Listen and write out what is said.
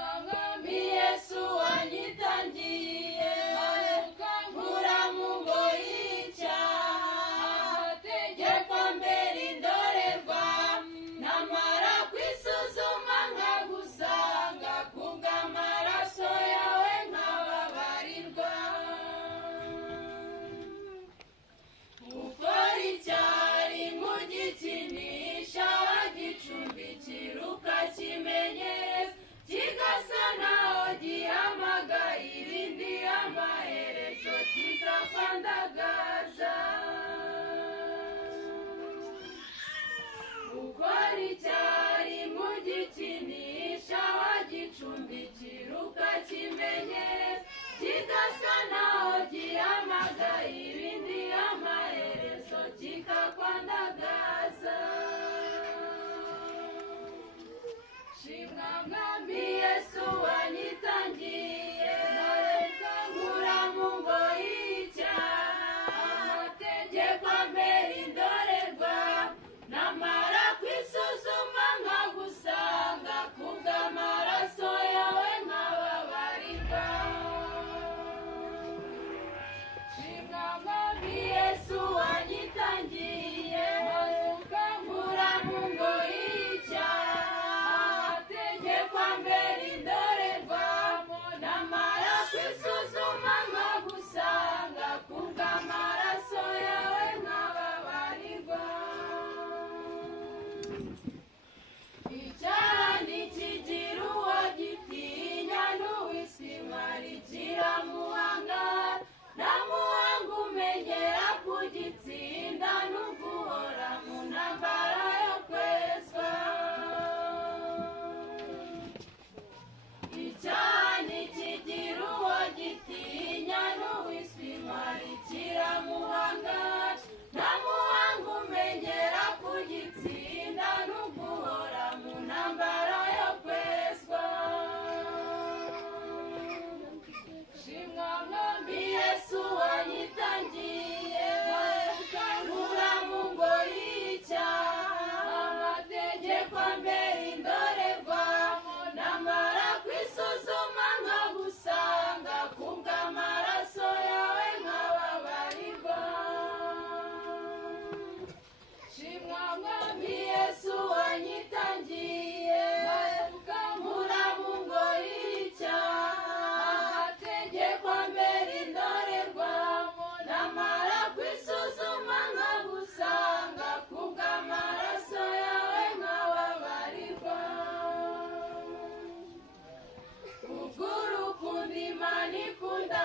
Mwami Yesu wanyitangiye nkura mu ngoyi y'icyaha, amategeko mbere indorerwa, namara kwisuzuma nkagusanga, kubw'amaraso yawe nkababarirwa. Ukora icyari mugikinisha, wagicumbikira ukakimenyereza, kigasa naho gihamagaye irindi amaherezo kikakwandagaza. Ukora icyari mugikinisha, wagicumbikira ukakimenyereza, kigasa naho gihamagaye irindi amaherezo kikakwandagaza. Shimwa Mwami Yesu wanyitangiye nkura mu ngoyi y'icyaha, amategeko ambera indorerwa, namara kwisuzuma nkagusanga, kubw'amaraso yawe nkababarirwa. Shimwa Mwami Yesu wanyitangiye nkura mu ngoyi y'icyaha, amategeko ambera indorerwa, namara kwisuzuma nkagusanga, kubw'amaraso yawe nkababarirwa. Icyaha ntikigira uwo gitinya, n'uwisima rikiramuhanga, nta muhanga umenyera kugitsinda, n'uguhora mu ntambara yo kwezwa. Icyaha ntikigira uwo gitinya, n'uwisima rikiramuhanga, nta muhanga umenyera kugitsinda, n'uguhora mu ntambara yo kwezwa. Shimwa Mwami Yesu wanyitangiye nkura mu ngoyi y'icyaha, amategeko ambera indorerwa, namara kwisuzuma nkagusanga, kubw'amaraso yawe nkababarirwa. Shimwa Mwami Yesu wanyitangiye nkura mu ngoyi y'icyaha, amategeko ambera indorerwa, namara kwisuzuma nkagusanga, kubw'amaraso yawe nkababarirwa. Kubw'urukundo Imana ikunda